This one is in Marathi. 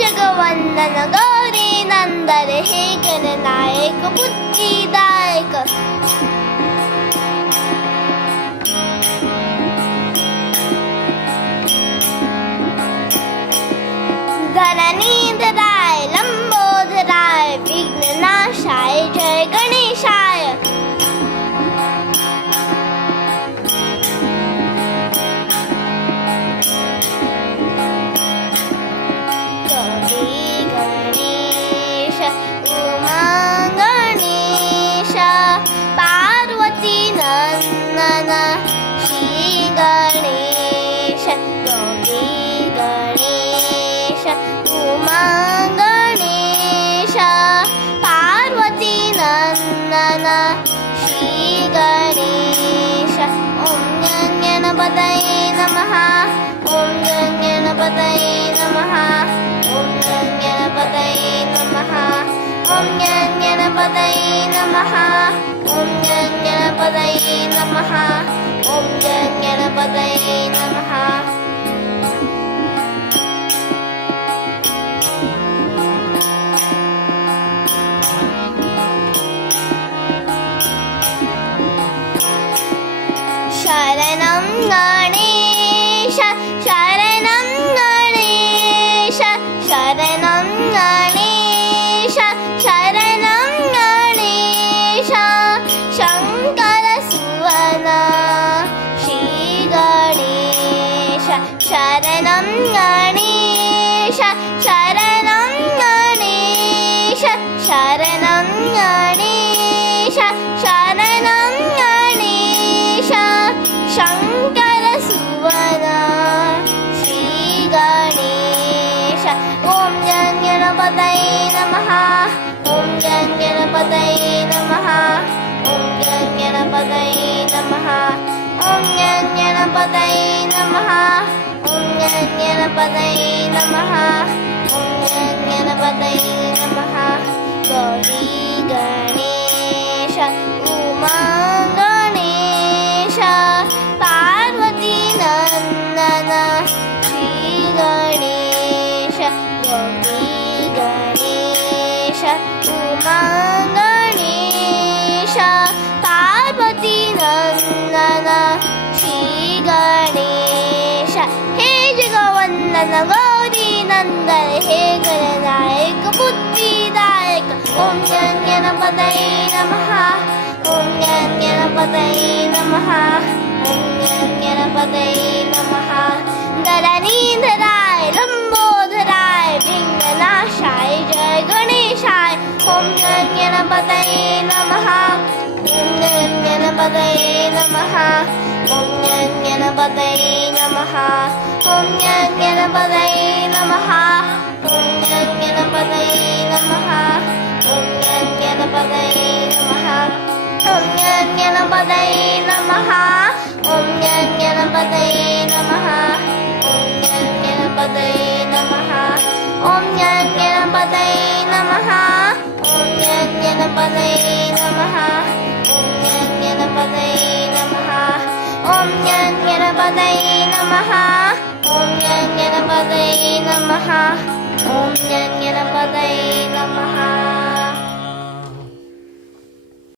जगवंदन गौरी नंदन हे गणनायक बुद्धिदायक धरणीधराय लंबोदराय विघ्ननाशाय जय गणेशाय गणपतये नमः ॐ गणपतये नमः ॐ गणपतये नमः ॐ गणपतये नमः ॐ गणपतये नमः ॐ गणपतये नमः शरणं गणेश शरणं गणेश शरणं गणेश शरणं गणेश शंकर सुवन श्री गणेश शरणं गणेश शरणं गणेश शरणं गणेश शरणं गणेश शंकर सुवन श्री गणेश ॐ गणपतये नमः ॐ गणपतये नमः ॐ गणपतये नमः ॐ गणपतये नमः ॐ गणपतये नमः ॐ गणपतये नमः गौरी गणेश उमा पार्वती नंदन श्री गणेश गौरी गणेश उमा गणेश पार्वती नंदन श्री गणेश हे जगवंदन गौरी नंदन हे गणनायक बुद्धिदायक ॐ गणपतये नमः ॐ गणपतये नमः ॐ गणपतये नमः धरणीधराय लंबोदराय विघ्ननाशाय जय गणेशाय ॐ गणपतये नमः ॐ गणपतये नमः ॐ गणपतये नमः ॐ गणपतये नमः ॐ गणपतये नमः ॐ गणपतये नमः ॐ गणपतये नमः ॐ गणपतये नमः ॐ गणपतये नमः ॐ गणपतये नमः ॐ गणपतये नमः ॐ गणपतये नमः ॐ गणपतये नमः ॐ गणपतये नमः ॐ गणपतये नमः